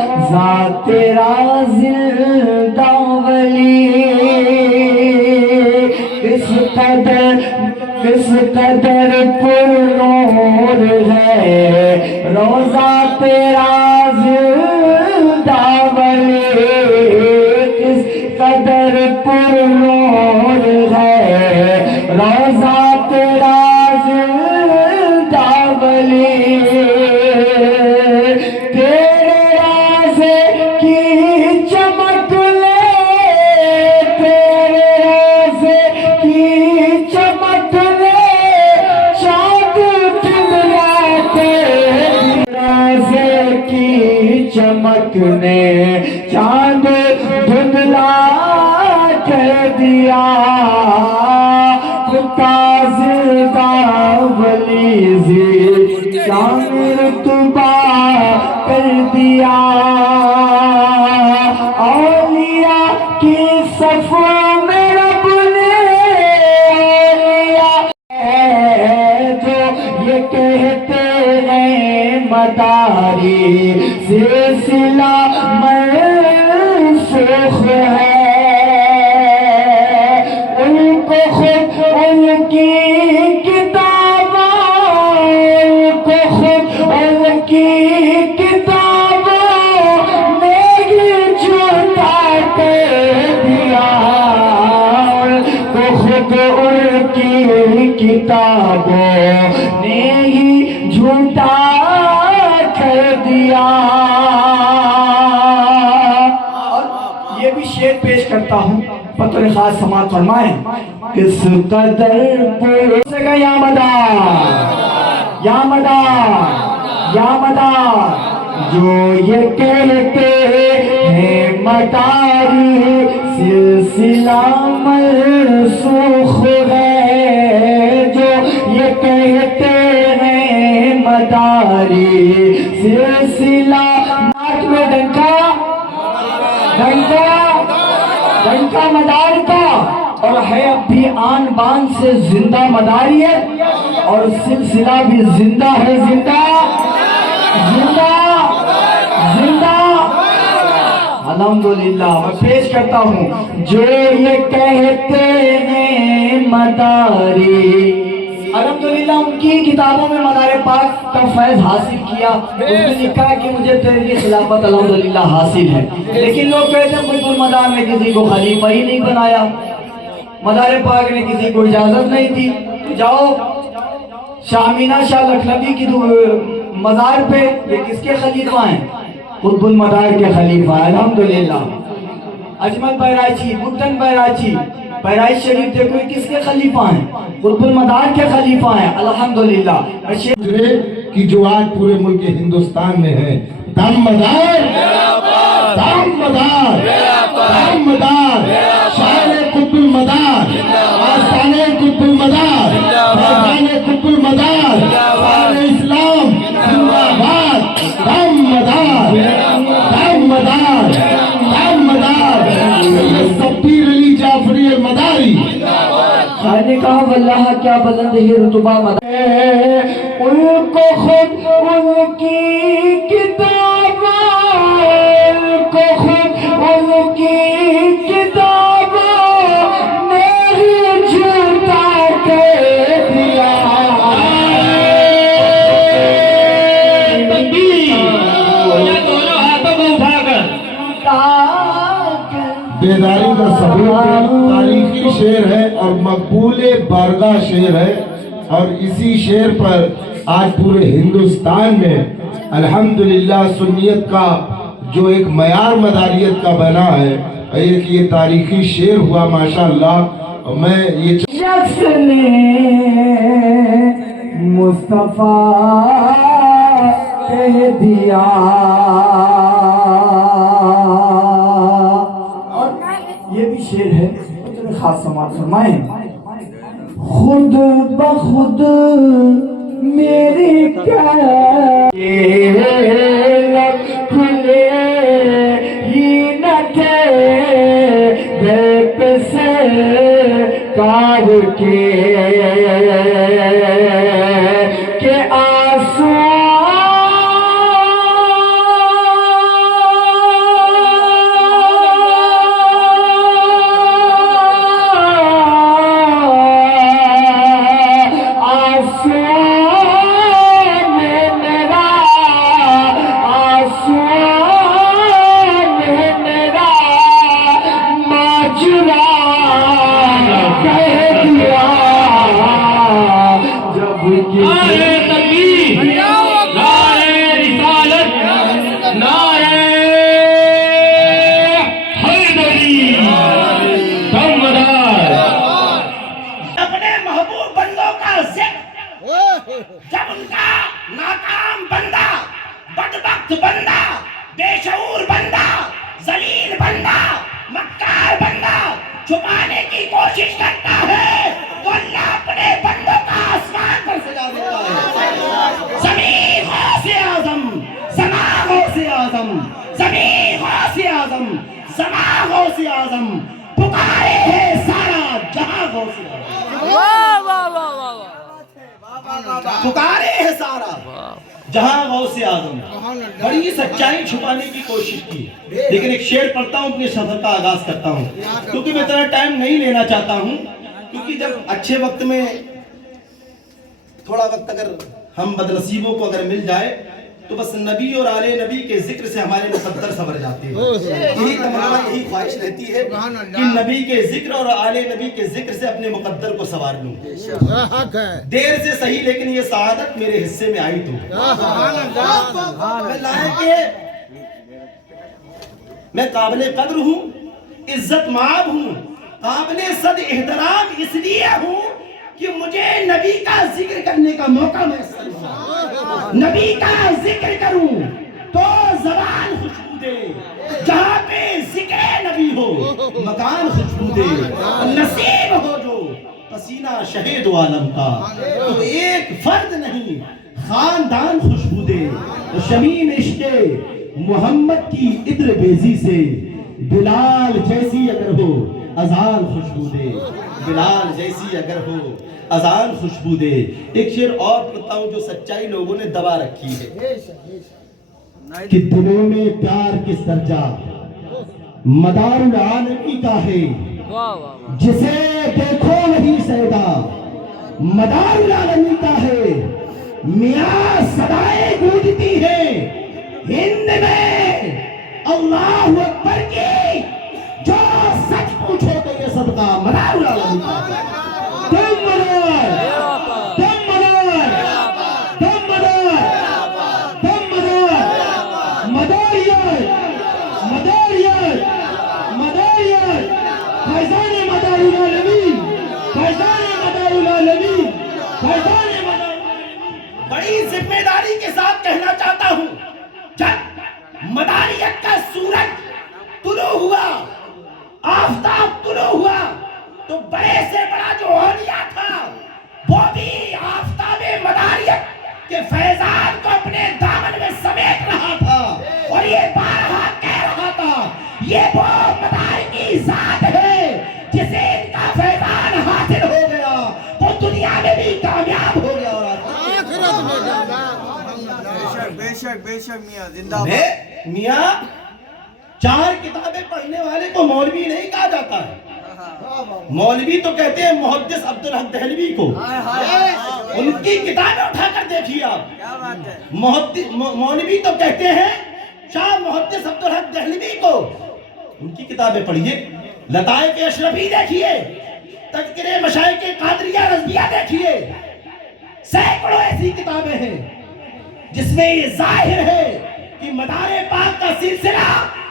روزہ تیرا زندہ ولی کس قدر پر نور ہے روزہ تیرا زندہ ولی کس قدر پر نور ہے روزہ تیرا زندہ ولی تیرے روزے کی چمک لے تیرے روزے کی چمک لے چاند دنیا کے روزے کی چمک نے چاند دھندلا کر دیا زندہ ولی رتبہ کر دیا اولیاء کی صفوں میں رب نے اولیاء ہے جو یہ کہتے ہیں مداری سلسلہ منسوخ ہے ان کو خود ان کی کتابوں نے ہی جھوٹا کر دیا اور یہ بھی شعر پیش کرتا ہوں بطور خاص سماعت فرمائیں کس قدر پر یا مدار یا مدار یا مدار جو یہ کہتے ہیں مداری سلسلہ منسوخ ہے جو یہ کہتے ہیں مداری سلسلہ ناٹ میں ڈنکا مدار کا اور ہے اب بھی آن بان سے زندہ مداریت اور سلسلہ بھی زندہ ہے زندہ الحمدللہ میں پیش کرتا ہوں جو یہ کہتے ہیں مداری الحمدللہ ان کی کتابوں میں مدار پاک کا فیض حاصل کیا اس نے لکھا ہے کہ مجھے تیری خلافت الحمدللہ حاصل ہے لیکن لوگ کہتے ہیں قطب المدار نے کسی کو خلیفہ ہی نہیں بنایا مدار پاک نے کسی کو اجازت نہیں دی جاؤ شاہ امینہ شاہ لکھنوی کی مزار پہ یہ کس کے خلیفہ ہیں قطب المدار کے خلیفہ الحمدللہ اجمل بہرائچی بدن بہرائچی بہرائچ شریف دیکھو کس کے خلیفہ ہیں قطب المدار کے خلیفہ ہیں الحمدللہ کی جو آج پورے ملک ہندوستان میں ہے دم مدار دم مدار دم مدار شاعر قطب المدار آستانے قطب المدار آستانے قطب المدار شاعر اسلام زندہ باد دم مدار دم مدار دم مدار سبیر علی جعفری المداری خیر نے کہا واللہ کیا بلند ہی رتبہ مدار ان کو خود ان کی کتابوں ان کو خود ان کی کتابوں نے ہی جھوٹا کر دیا بیداری کا ثبوت تاریخی شعر ہے اور مقبول بارگاہ شعر ہے اور اسی شعر پر آج پورے ہندوستان میں الحمدللہ سنیت کا جو ایک معیار مداریت کا بنا ہے ایک یہ تاریخی شعر ہوا ماشاءاللہ میں یہ شخص نے مصطفیٰ کہہ دیا یہ بھی شعر ہے خاص سماعت فرمائیں خود بخود میری لب کھلے ہی نہ تھے دل سے کار کے آنسو زمین غوث اعظم، زمان غوث اعظم، پکارے ہے سارا جہاں غوث اعظم، پکارے ہے سارا جہاں غوث اعظم. بڑی سچائی چھپانے کی کوشش کی، لیکن ایک شعر پڑھتا ہوں، اپنے سفر کا آغاز کرتا ہوں، کیونکہ میں اتنا ٹائم نہیں لینا چاہتا ہوں، کیونکہ جب اچھے وقت میں تھوڑا وقت اگر ہم بدنصیبوں کو اگر مل جائے تو بس نبی اور آل نبی کے ذکر سے ہمارے مقدر سنور جاتے ہیں. یہی تمنا، یہی خواہش رہتی ہے کہ نبی کے ذکر اور آل نبی کے ذکر سے اپنے مقدر کو سنوار لوں. دیر سے صحیح لیکن یہ سعادت میرے حصے میں آئی تو میں قابل قدر ہوں، عزت مآب ہوں، قابل صد احترام اس لیے ہوں کہ مجھے نبی کا ذکر کرنے کا موقع میسر ہوا. نبی کا ذکر کروں تو زبان خوشبو دے، جہاں پہ ذکر نبی ہو مکان خوشبو دے. نصیب ہو جو پسینہ شہید عالم کا، تو ایک فرد نہیں خاندان خوشبو دے. شمیم عشق محمد کی عطر بیزی سے بلال جیسی اگر ہو اذان خوشبو دے، بلال جیسی اگر ہو اذان خوشبو دے. ایک شعر اور پڑھتا ہوں جو سچائی لوگوں نے دبا رکھی ہے کہ دلوں میں پیار کس درجہ مدار العالمی کا ہے، جسے دیکھو وہی سیدا مدار العالمی کا ہے. میاں صدائیں گونجتی ہے ہند میں اللہ اکبر کی، جو سچ پوچھو تو یہ صدقہ مدار العالمی کا ہے. دم مدار، دم مدار، دم مدار، دم مدار، مداریت، مداریت، مداریت، فیضان مدار العالمین، فیضان مدار العالمین، فیضان مدار العالمین. بڑی ذمہ داری کے ساتھ کہنا چاہتا ہوں، جب مداریت کا سورج طلوع ہوا، آفتاب طلوع ہوا، تو بڑے سے بڑا جو اولیاء تھا وہ بھی آفتاب مداریت کے فیضان کو اپنے دامن میں سمیٹ رہا تھا، اور یہ بارہا کہہ رہا تھا یہ وہ مدار کی ذات ہے جسے ان کا فیضان حاصل ہو گیا تو دنیا میں بھی کامیاب ہو گیا. اور بے شک میاں زندہ باد. میاں چار کتابیں پڑھنے والے کو مولوی نہیں کہا جاتا ہے. مولوی تو کہتے ہیں محدث عبدالحق دہلوی کو. ان کی کتابیں اٹھا کر دیکھیے آپ. مولوی تو کہتے ہیں شاہ محدث عبدالحق دہلوی کو. ان کی کتابیں پڑھیے، لطائف اشرفی دیکھیے، تذکرے مشائخ قادریہ رضویہ دیکھیے. سینکڑوں ایسی کتابیں ہیں جس میں یہ ظاہر ہے کہ مدار پاک کا سلسلہ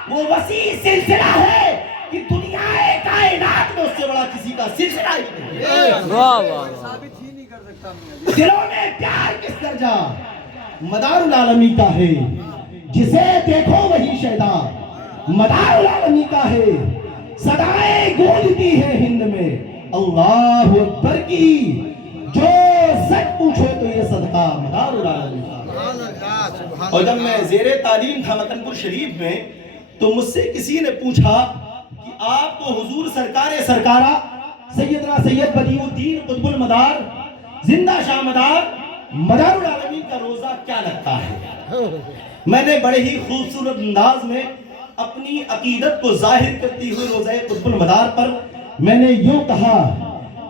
وہ وسیع سلسلہ ہے کہ دنیا کائنات میں اس سے بڑا کسی کا سلسلہ ہی نہیں. ثابت ہی نہیں کر سکتا میاں. دلوں میں پیار کس درجہ مدار العالمی کا ہے، جسے دیکھو وہی شیدا مدار العالمی کا ہے. صدائیں گونجتی ہے ہند میں اللہ اکبر کی، جو سچ پوچھو تو یہ صدقہ مدار العالمی کا. اور جب میں زیر تعلیم تھا متن پور شریف میں تو مجھ سے کسی نے پوچھا کہ آپ کو حضور سرکار سرکارہ سیدنا سید بدیع الدین قطب المدار زندہ شاہ مدار مدار العالمین کا روزہ کیا لگتا ہے؟ میں نے بڑے ہی خوبصورت انداز میں اپنی عقیدت کو ظاہر کرتی ہوئی روزہ قطب المدار پر میں نے یوں کہا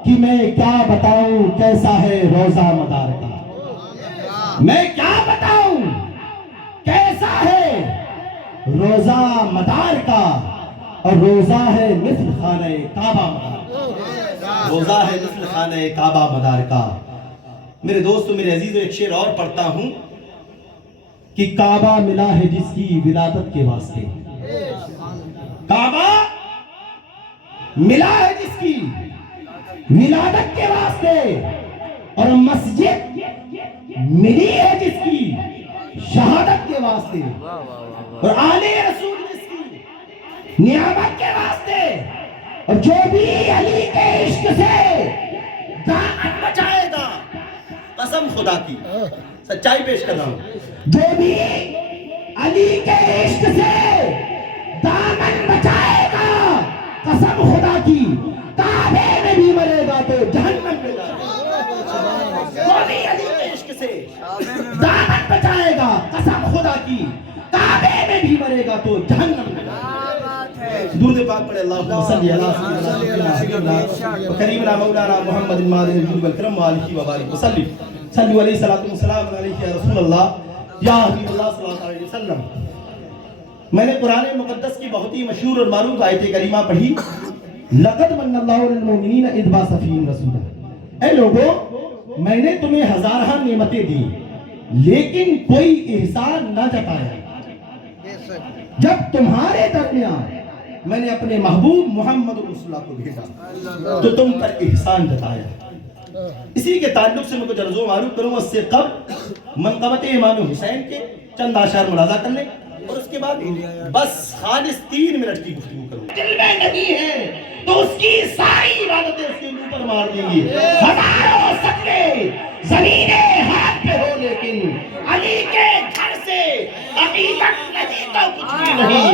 کہ میں کیا بتاؤں کیسا ہے روزہ مدار کا، میں کیا بتاؤں کیسا ہے روزہ مدار کا. اور روزہ ہے مثل خانہ کعبہ مدار، روزہ ہے مثل خانہ کعبہ مدار کا. میرے دوستو میرے عزیزو ایک شعر اور پڑھتا ہوں کہ کعبہ ملا ہے جس کی ولادت کے واسطے، کعبہ ملا ہے جس کی ولادت کے واسطے، اور مسجد ملی ہے جس کی شہادت کے واسطے، اور آل رسول جس کی نعمت کے واسطے. اور جو بھی علی کے عشق سے دامن بچائے گا، قسم خدا کی سچائی پیش کر رہا ہوں، جو بھی علی کے عشق سے دامن بچائے گا قسم خدا کی کعبے میں بھی مرے گا تو جہنم میں جائے گا وہ بھی علی کے عشق سے دامن بچائے گا قسم خدا کی کعبے میں بھی مرے گا تو جہنم میں جائے گا درود پاک پڑھے اللہم صلی علی سیدنا وکریمنا مولانا محمد المادن الجود والکرم وآلہ وبارک وسلم صلی علیہ السلام علیہ یا رسول اللہ یا حبیب اللہ صلی اللہ علیہ وسلم. میں نے قرآن مقدس کی بہت ہی مشہور اور معروف آیت کریمہ پڑھی لقد من اللہ للمؤمنین اذ بعث فیہم رسولا. اے لوگوں میں نے تمہیں ہزارہ نعمتیں دی لیکن کوئی احسان نہ جتایا جب تمہارے درمیان میں نے اپنے محبوب محمد رسول اللہ کو بھیجا تو تم پر احسان جتایا. اسی کے تعلق سے میں کچھ عرض و معروف کروں اس سے قبل منقبت امام حسین کے چند اشعار ملاحظہ کر لیں اور اس کے بعد بس خالص 3 منٹ کی گفتگو کروں. دل میں نہیں ہے تو اس کی ساری عبادتیں اس کے اوپر مار دیں گی. ہزاروں سجدے زمین ہاتھ پہ ہو لیکن علی کے گھر سے حقیقت نہیں تو کچھ بھی نہیں.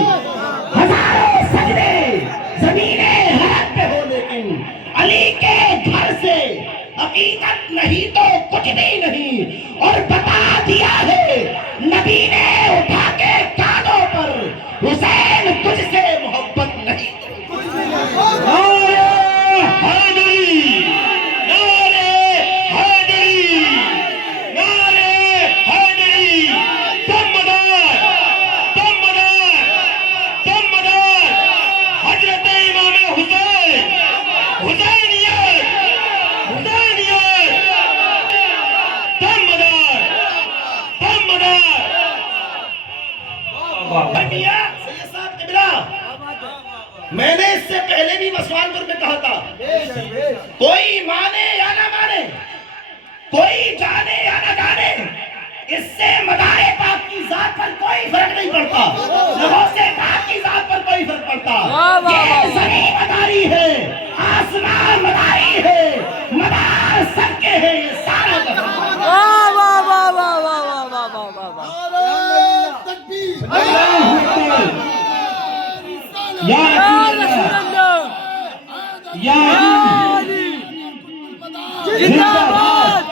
ہزاروں سجدے زمین ہاتھ پہ ہو لیکن علی کے گھر سے حقیقت نہیں تو کچھ بھی نہیں. اور بتا دیا ہے نبی نے اٹھا کے کانوں پر حسین تجھ سے محبت نہیں. میں نے اس سے پہلے بھی مسوان پر میں کہا تھا کوئی مانے یا نہ مانے کوئی جانے یا نہ جانے اس سے مدار پاک کی ذات پر کوئی فرق نہیں پڑتا غوث پاک کی ذات پر کوئی فرق پڑتا. یہ زمین مداری ہے آسمان مداری ہے مدار سب کے ہے یہ سارا جہان. یا علی زندہ باد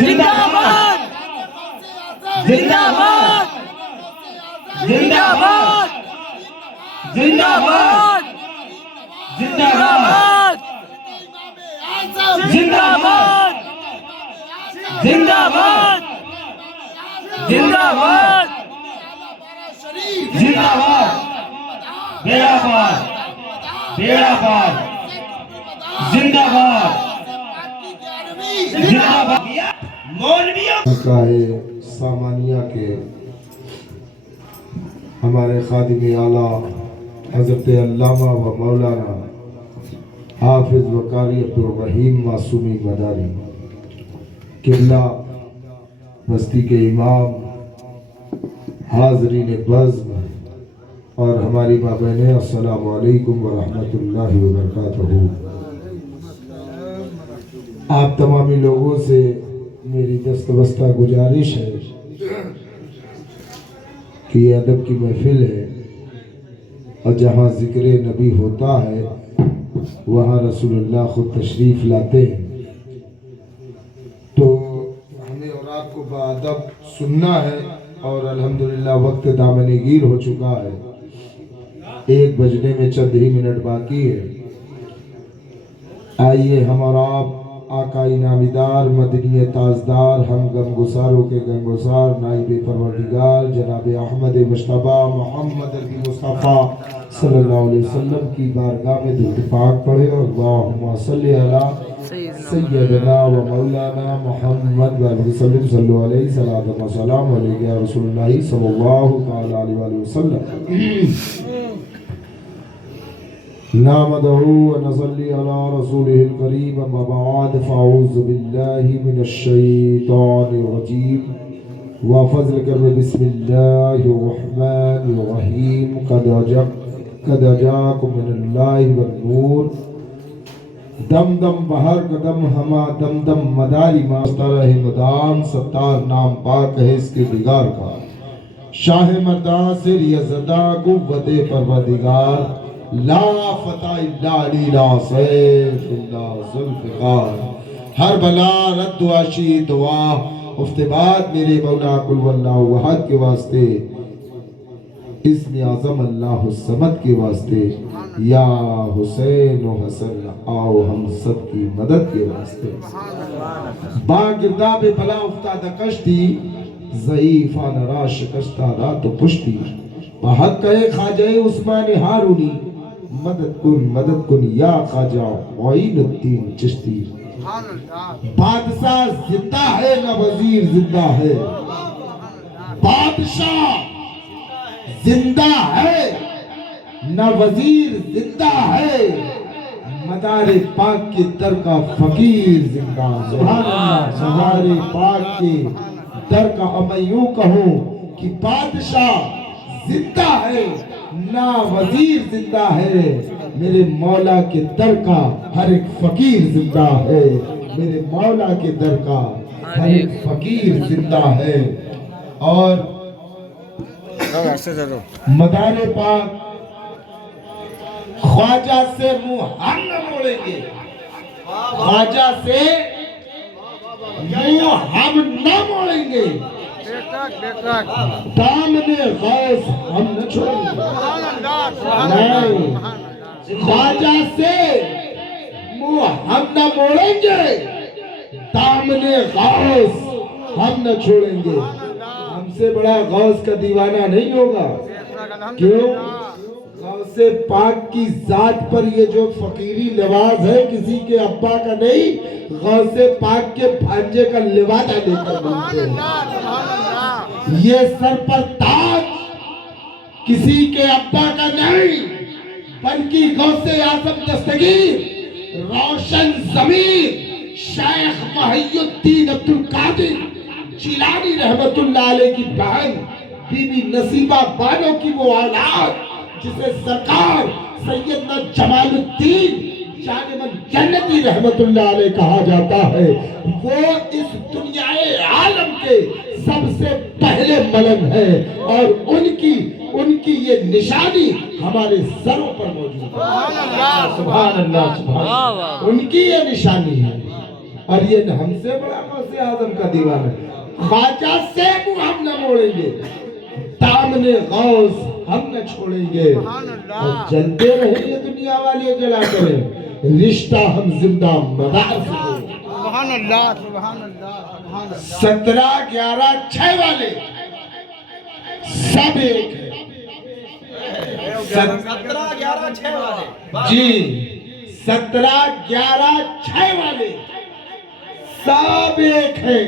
زندہ باد زندہ باد زندہ باد زندہ باد زندہ باد زندہ باد زندہ باد زندہ باد زندہ باد بیڑا پار بیڑا پار زندہ باد زندہ باد. مولویوں سامانیہ کے ہمارے خادم اعلیٰ حضرت علامہ و مولانا حافظ و قاری عبدالرحیم معصومی مداری قبلہ بستی کے امام حاضرین بزم اور ہماری ماں بہنیں السلام علیکم ورحمۃ اللہ وبرکاتہ. آپ تمامی لوگوں سے میری دستبستہ گزارش ہے کہ یہ ادب کی محفل ہے اور جہاں ذکر نبی ہوتا ہے وہاں رسول اللہ خود تشریف لاتے ہیں تو ہمیں اور آپ کو بادب سننا ہے. اور الحمدللہ وقت دامن گیر ہو چکا ہے 1 بجنے میں چند ہی منٹ باقی ہے. آئیے ہم اور آپ آقائی نامیدار مدنی تاجدار ہم غمگساروں کے غمگسار نائب پروردگار جناب احمد مجتبی محمد عربی مصطفیٰ صلی اللہ علیہ وسلم کی بارگاہ میں درود پاک پڑھے. اللہم صلی علی سیدنا و مولانا محمد وسلم صلی علیہ صلاۃ و سلام علیہ یا رسول اللہ صلی اللہ علیہ وآلہ وسلم. نحمده ونصلي على رسوله الكريم اما بعد فاعوذ بالله من الشيطان الرجيم وفضل كرم بسم الله الرحمن الرحيم قد جاءكم من الله والنور دم دم بہر قدم ہما دم دم مداری ماستر ہے مدام ستار نام پاک ہے اس کے بگار کا شاہ مرداسر یزدہ قوت پروردگار لا فتح الا علی لا سیف الا ذوالفقار ہر بلا رد واشی دعا افتباد میرے مولا کل واللہ احد کے واسطے اسم اعظم اللہ الصمد کے واسطے یا حسین و حسن آؤ ہم سب کی مدد کے واسطے با گرداب بلا افتادہ کشتی ضعیفان را شکستہ را تو پشتی بحق کہے خواجہ عثمان ہارونی مدد کن یا خواجہ معین الدین چشتی بادشاہ زندہ ہے نہ وزیر زندہ ہے بادشاہ زندہ ہے نہ وزیر زندہ ہے مدار پاک کے در کا فقیر زندہ ہے مدار پاک کے در کا میں یوں کہوں کہ بادشاہ زندہ ہے نہ وزیر زندہ ہے میرے مولا کے در کا ہر ایک فقیر زندہ ہے میرے مولا کے در کا ہر ایک فقیر زندہ ہے اور مدار پاک خواجہ سے منہ ہم نہ موڑیں گے خواجہ سے منہ ہم نہ موڑیں گے دامن غوث ہم نہ چھوڑیں گے نہیں خواجہ سے منہ ہم نہ موڑیں گے دامن غوث ہم نہ چھوڑیں گے ہم سے بڑا غوث کا دیوانہ نہیں ہوگا کیوں غوث پاک کی ذات پر یہ جو فقیری لباس ہے کسی کے ابا کا نہیں غوث پاک کے بھانجے کا لبادہ لے کر بنتے ہیں یہ سر پر تاج کسی کے ابا کا نہیں بلکہ غوث اعظم دستگیر روشن ضمیر شیخ محی الدین عبدالقادر جیلانی رحمت اللہ علیہ کی بہن بی بی نصیبہ بانو کی وہ اولاد جسے سرکار سیدنا جمال الدین جانمن جنتی رحمت اللہ علیہ کہا جاتا ہے وہ اس دنیا عالم کے سب سے پہلے ملنگ ہے اور ان کی یہ نشانی ہمارے سروں پر موجود ہے سبحان اللہ سبحان اللہ ان کی یہ نشانی ہے اور یہ ہم سے بڑا غوث اعظم کا دیوانہ ہے خواجہ سے منہ ہم نہ موڑیں گے دامن غوث ہم نہ چھوڑیں گے اور جلتے رہیں یہ دنیا والے جلا کریں رشتہ ہم زندہ مدار سے دیں سبحان اللہ سبحان اللہ 17-11-6 والے سب ایک ہے 17-11-6 والے جی 17-11-6 والے سب ایک ہیں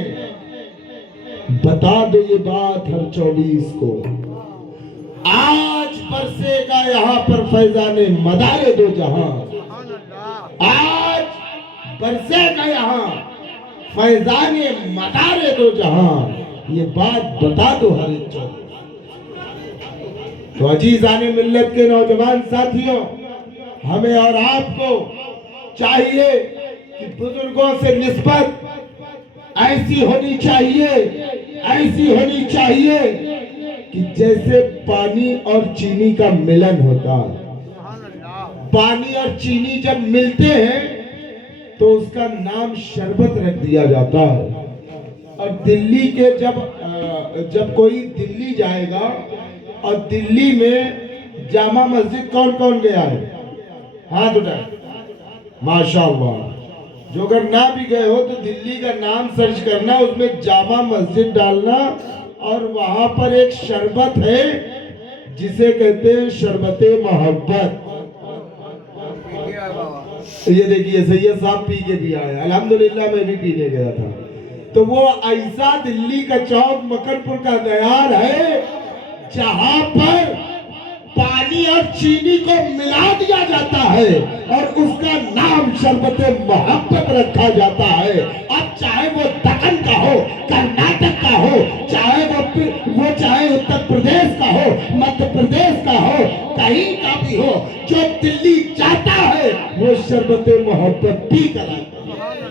بتا دو یہ بات ہر 24 کو آج برسے گا یہاں پر فیضان مدار دو جہاں آج برسے گا یہاں فیضان مدار دو جہاں یہ بات بتا دو ہر 24 تو عزیزان ملت کے نوجوان ساتھیوں ہمیں اور آپ کو چاہیے کہ بزرگوں سے نسبت ایسی ہونی چاہیے کہ جیسے پانی اور چینی کا ملن ہوتا ہے پانی اور چینی جب ملتے ہیں تو اس کا نام شربت رکھ دیا جاتا ہے اور دلی کے جب کوئی دلی جائے گا اور دلی میں جامع مسجد کون کون گیا ہے ہاتھ اٹھائیں ماشاءاللہ جو اگر نہ بھی گئے ہو تو دلی کا نام سرچ کرنا اس میں جامع مسجد ڈالنا اور وہاں پر ایک شربت ہے جسے کہتے ہیں شربت محبت یہ دیکھیے سید صاحب پی کے بھی آئے الحمدللہ میں بھی پینے گیا تھا تو وہ ایسا دلی کا چوک مکرپور کا دیار ہے جہاں پر پانی اور چینی کو ملا دیا جاتا ہے اور اس کا نام شربت محبت رکھا جاتا ہے اب چاہے وہ دکن کا ہو کرناٹک کا ہو چاہے وہ چاہے اتر پردیش کا ہو مدھیہ پردیش کا ہو کہیں کا بھی ہو جو دلی جاتا ہے وہ شربت محبت پی کر آتا ہے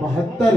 72